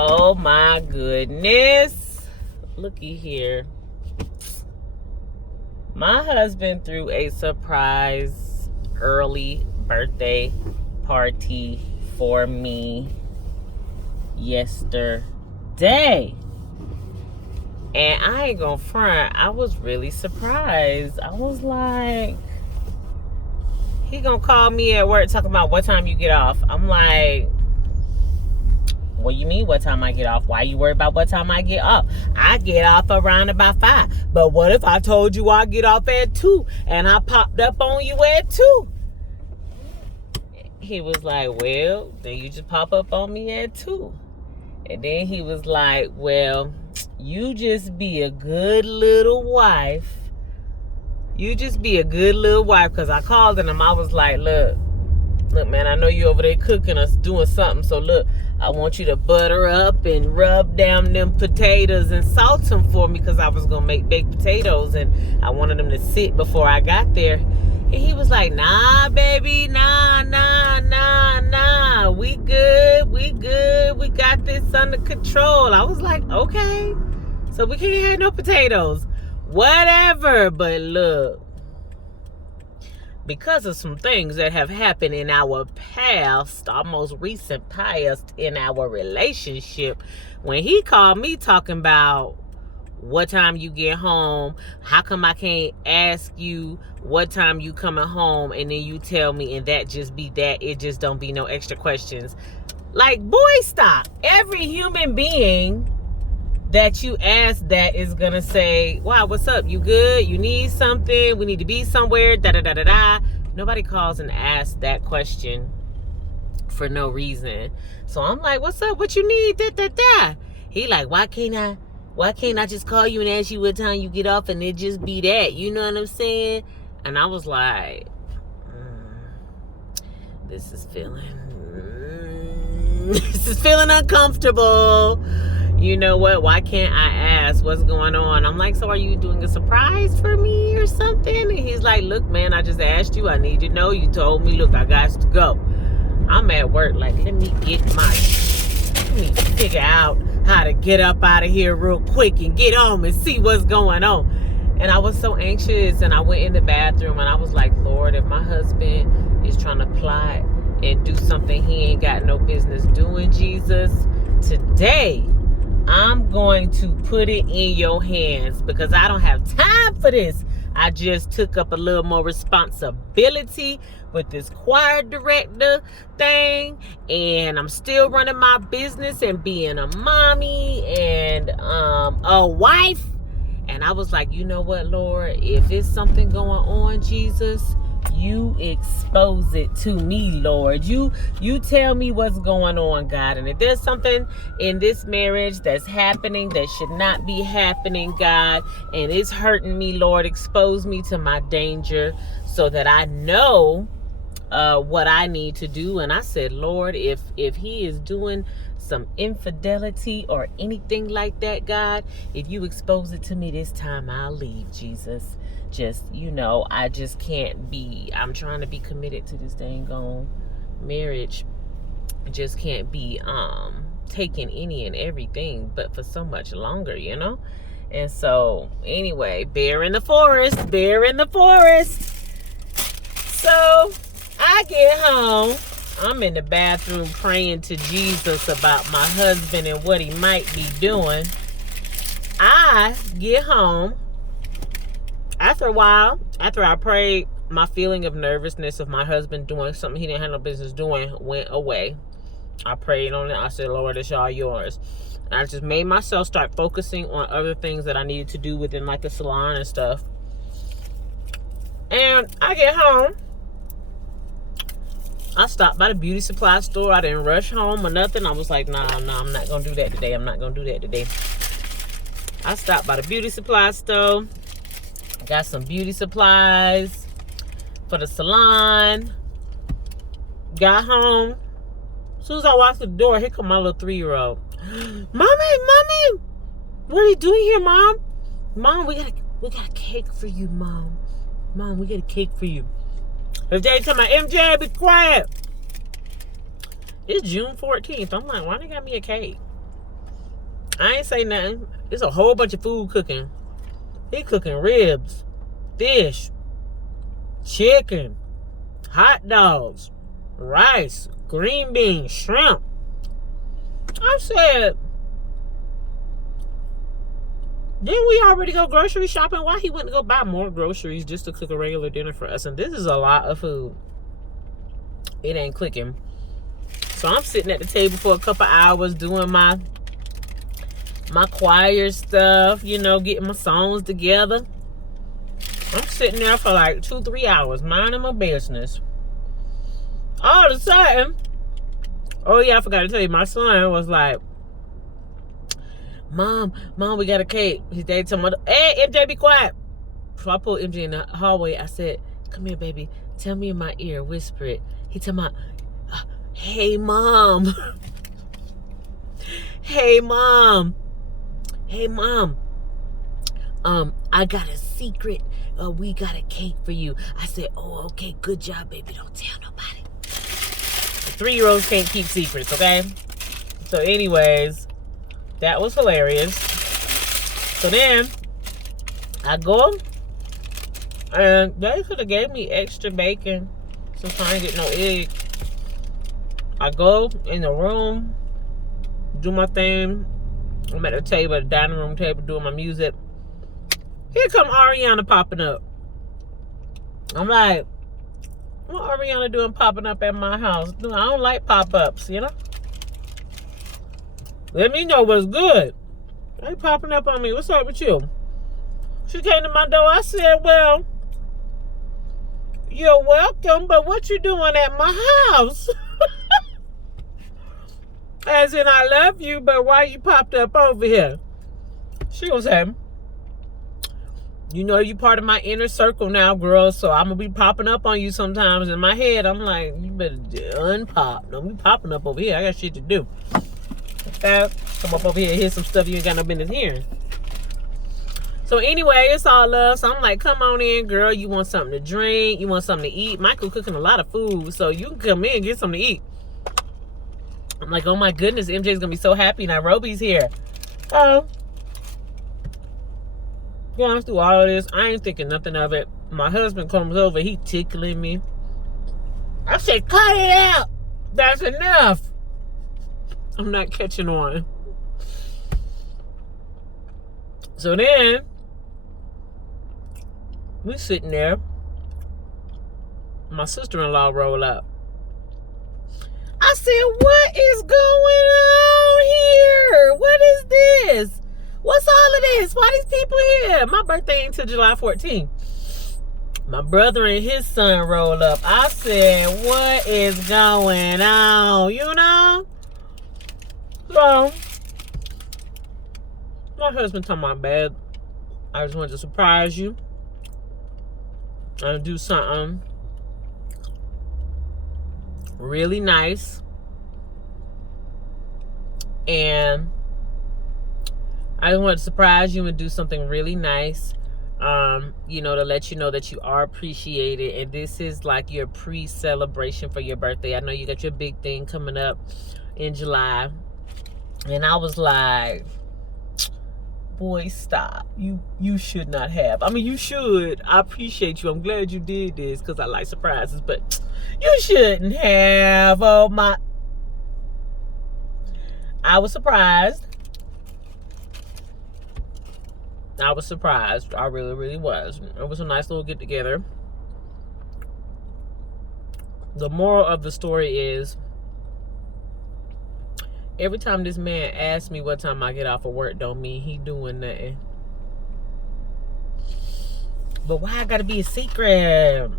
Oh my goodness. Looky here. My husband threw a surprise early birthday party for me yesterday. And I ain't gonna front, I was really surprised. I was like, he gonna call me at work talking about what time you get off. I'm like, what do you mean what time I get off? Why you worried about what time I get off? I get off around about 5. But what if I told you I get off at 2 and I popped up on you at 2? He was like, well, then you just pop up on me at 2. And then he was like, well, you just be a good little wife. You just be a good little wife. Because I called him. I was like, look, man, I know you over there cooking us, doing something. So, look, I want you to butter up and rub down them potatoes and salt them for me because I was going to make baked potatoes. And I wanted them to sit before I got there. And he was like, nah, baby, nah. We good. We got this under control. I was like, okay. So we can't have no potatoes. Whatever. But look, because of some things that have happened in our past, our most recent past in our relationship, when he called me talking about what time you get home, how come I can't ask you what time you coming home and then you tell me and that just be that, it just don't be no extra questions. Like, boy, stop. Every human being that you ask that is gonna say, wow, what's up? You good? You need something? We need to be somewhere, da-da-da-da-da. Nobody calls and asks that question for no reason. So I'm like, what's up? What you need? Da-da-da. He like, why can't I just call you and ask you what time you get off and it just be that? You know what I'm saying? And I was like, this is feeling uncomfortable. You know what? Why can't I ask what's going on? I'm like, so are you doing a surprise for me or something? And he's like, look, man, I just asked you. I need to know. You told me, look, I got to go. I'm at work. Like, let me figure out how to get up out of here real quick and get home and see what's going on. And I was so anxious, and I went in the bathroom and I was like, Lord, if my husband is trying to plot and do something he ain't got no business doing, Jesus, today I'm going to put it in your hands because I don't have time for this. I just took up a little more responsibility with this choir director thing, and I'm still running my business and being a mommy and a wife. And I was like, you know what, Lord, if it's something going on, Jesus, you expose it to me, Lord. You tell me what's going on, God. And if there's something in this marriage that's happening that should not be happening, God, and it's hurting me, Lord, expose me to my danger so that I know what I need to do. And I said, Lord, if he is doing some infidelity or anything like that, God, if you expose it to me this time, I'll leave, Jesus. Just, I just can't be, I'm trying to be committed to this dang on marriage. Just can't be taking any and everything but for so much longer, And so anyway, bear in the forest. So I get home. I'm in the bathroom praying to Jesus about my husband and what he might be doing. I get home. After a while, after I prayed, my feeling of nervousness of my husband doing something he didn't have no business doing went away. I prayed on it. I said, Lord, it's all yours. And I just made myself start focusing on other things that I needed to do within like the salon and stuff. And I get home. I stopped by the beauty supply store. I didn't rush home or nothing. I was like, nah, I'm not going to do that today. I stopped by the beauty supply store. Got some beauty supplies for the salon. Got home. As soon as I walked through the door, here come my little 3-year-old. Mommy, what are you doing here, Mom? Mom, we got a cake for you, Mom. Mom, we got a cake for you. If they tell my MJ, be quiet. It's June 14th. I'm like, why they got me a cake? I ain't say nothing. It's a whole bunch of food cooking. He cooking ribs, fish, chicken, hot dogs, rice, green beans, shrimp. I said, didn't we already go grocery shopping? Why he wouldn't go buy more groceries just to cook a regular dinner for us? And this is a lot of food. It ain't clicking. So I'm sitting at the table for a couple hours doing my choir stuff, you know, getting my songs together. I'm sitting there for like 2-3 hours, minding my business. All of a sudden, oh yeah, I forgot to tell you, my son was like, Mom, we got a cake. His dad told me, hey, MJ, be quiet. So I pulled MJ in the hallway. I said, come here, baby. Tell me in my ear. Whisper it. He told me, hey, Mom. Hey, Mom. Hey, Mom. I got a secret. We got a cake for you. I said, oh, okay, good job, baby. Don't tell nobody. 3-year-olds can't keep secrets, okay? So anyways, that was hilarious. So then I go, and they could have gave me extra bacon since I ain't get no egg. I go in the room, do my thing. I'm at the table, the dining room table, doing my music. Here come Ariana popping up. I'm like, what Ariana doing popping up at my house? I don't like pop-ups, you know? Let me know what's good. They popping up on me. What's up with you? She came to my door. I said, well, you're welcome, but what you doing at my house? As in, I love you, but why you popped up over here? She was saying, you know, you part of my inner circle now, girl, so I'm going to be popping up on you sometimes. In my head, I'm like, you better unpop. Don't be popping up over here. I got shit to do. Come up over here and hear some stuff you ain't got no business hearing. So anyway, it's all love. So I'm like, come on in, girl. You want something to drink? You want something to eat? Michael cooking a lot of food, so you can come in and get something to eat. I'm like, oh my goodness, MJ's gonna be so happy. Nairobi's here. Going through all of this, I ain't thinking nothing of it. My husband comes over, he tickling me. I said, cut it out. That's enough. I'm not catching on. So then, we sitting there. My sister-in-law roll up. I said, what is going on here? What is this? What's all of this? Why these people here? My birthday ain't till July 14th. My brother and his son roll up. I said, what is going on? You know? So, my husband told my bad. I just wanted to surprise you. And do something really nice. And I just wanted to surprise you and do something really nice. You know, to let you know that you are appreciated. And this is like your pre-celebration for your birthday. I know you got your big thing coming up in July. And I was like, boy, stop. You should not have. I mean, you should. I appreciate you. I'm glad you did this because I like surprises. But you shouldn't have. Oh, my. I was surprised. I was surprised. I really, really was. It was a nice little get-together. The moral of the story is, every time this man asks me what time I get off of work, don't mean he doing nothing. But why I gotta be a secret?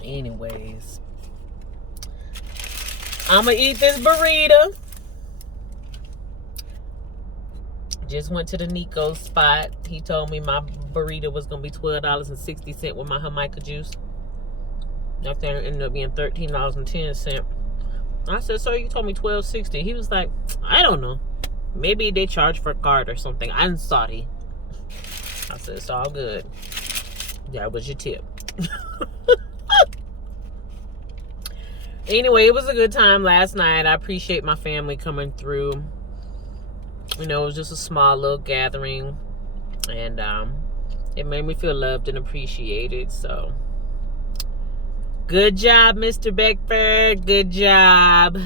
Anyways, I'ma eat this burrito. Just went to the Nico spot. He told me my burrito was gonna be $12.60 with my Jamaica juice. That thing ended up being $13.10. I said, sir, you told me $12.60. He was like, I don't know. Maybe they charge for a card or something. I'm sorry. I said, it's all good. That was your tip. Anyway, it was a good time last night. I appreciate my family coming through. You know, it was just a small little gathering, and it made me feel loved and appreciated. So, good job, Mr. Beckford. Good job.